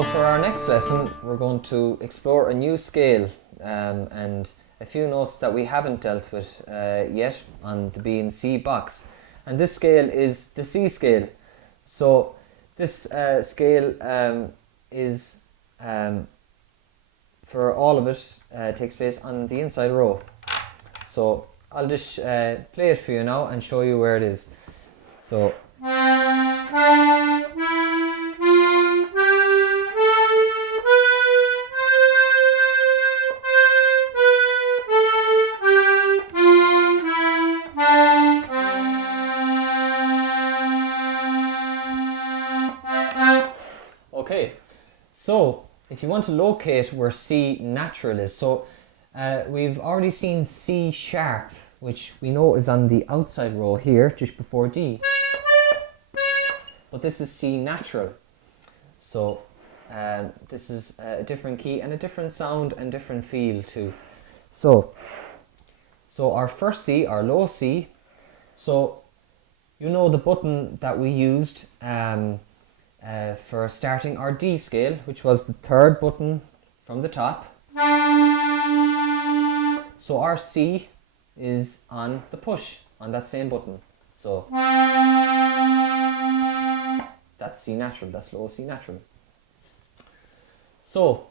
So for our next lesson, we're going to explore a new scale and a few notes that we haven't dealt with yet on the B and C box. And this scale is the C scale. So this scale is, for all of it, takes place on the inside row. So I'll just play it for you now and show you where it is. So. Okay, so if you want to locate where C natural is, so we've already seen C sharp, which we know is on the outside row here, just before D. But this is C natural. So this is a different key and a different sound and different feel too. So our first C, our low C, so you know the button that we used for starting our D scale, which was the third button from the top. So our C is on the push, on that same button. So that's C natural, that's low C natural. So,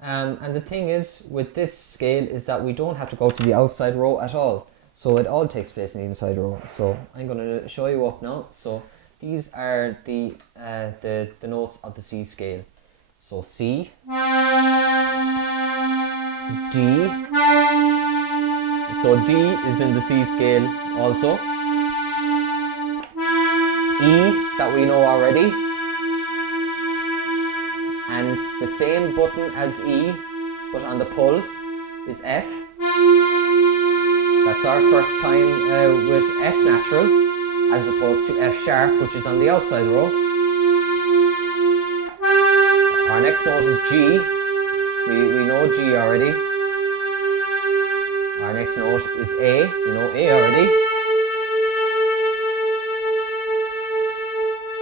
and the thing is with this scale is that we don't have to go to the outside row at all. So it all takes place in the inside row. So I'm going to show you up now. So these are the notes of the C scale. So C, D. So D is in the C scale also. E, that we know already. And the same button as E, but on the pull, is F. That's our first time with F natural, as opposed to F sharp, which is on the outside row. Our next note is G. We know G already. Our next note is A. We know A already.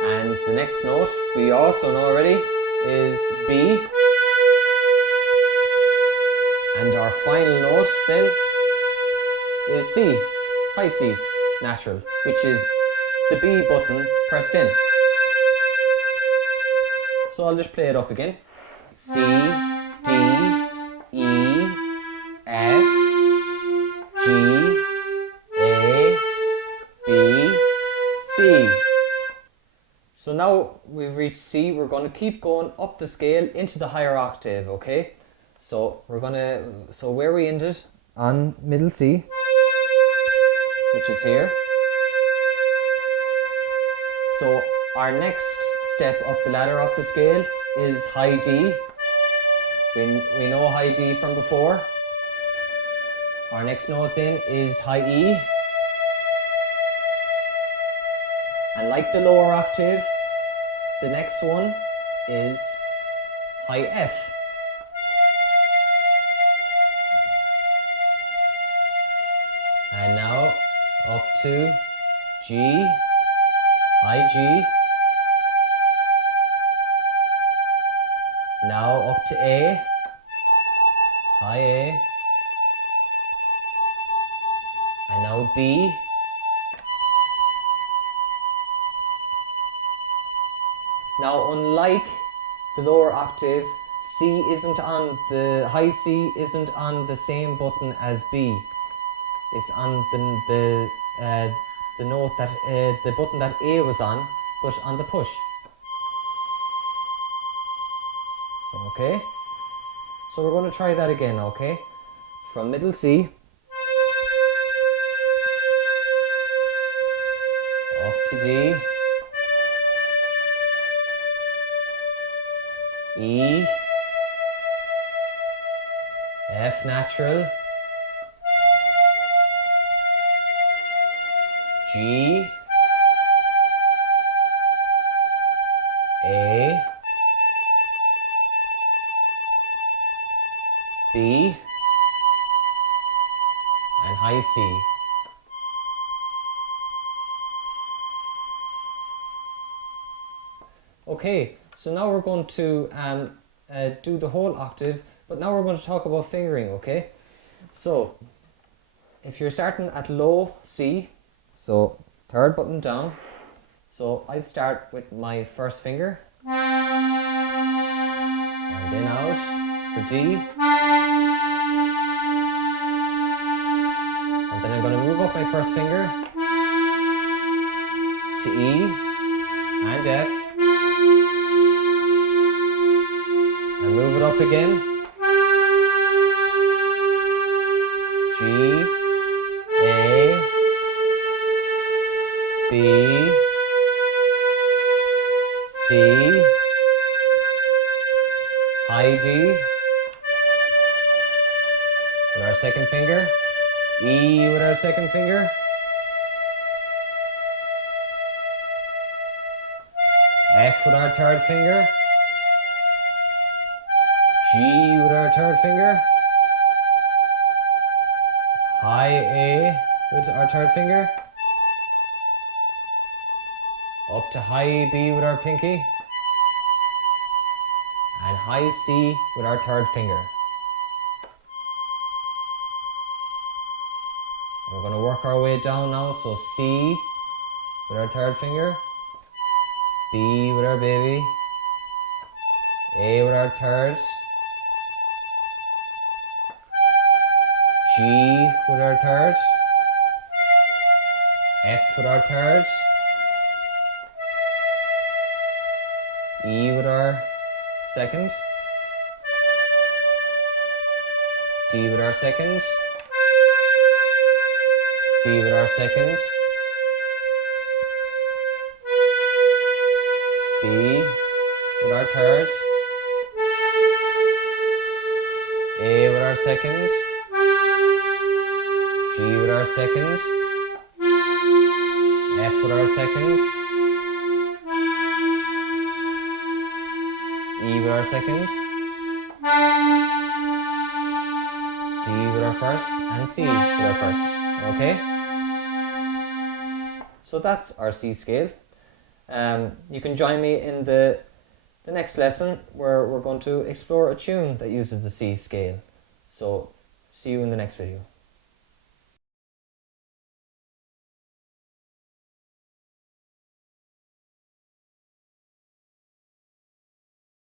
And the next note we also know already is B. And our final note then is C, high C, natural, which is the B button pressed in. So I'll just play it up again. C, D, E, F, G, A, B, C. So now we've reached C, we're going to keep going up the scale into the higher octave, okay? So where we ended on middle C, which is here. So our next step up the ladder up the scale is high D. We know high D from before. Our next note then is high E. And like the lower octave, the next one is high F. And now up to G, high G. Now up to A, high A. And now B. Now, unlike the lower octave, C isn't on the high C isn't on the same button as B. It's on the note that the button that A was on, but on the push. Okay. So we're going to try that again. Okay. From middle C up to D. E, F natural, G, A, B, and high C. Okay, So now we're going to do the whole octave, but now we're going to talk about fingering, okay? So if you're starting at low C, so third button down, so I'd start with my first finger, and then out for D, and then I'm going to move up my first finger to E and F, and move it up again, G, A, B, C, high D, with our second finger, E with our second finger, F with our third finger, G with our third finger, high A with our third finger, up to high B with our pinky, and high C with our third finger. We're going to work our way down now, so C with our third finger, B with our baby, A with our third, G with our third, F with our third, E with our second, D with our second, C with our second, B with our third, A with our second, G with our second, F with our second, E with our second, D with our first, and C with our first. Okay? So that's our C scale. You can join me in the next lesson where we're going to explore a tune that uses the C scale. So see you in the next video.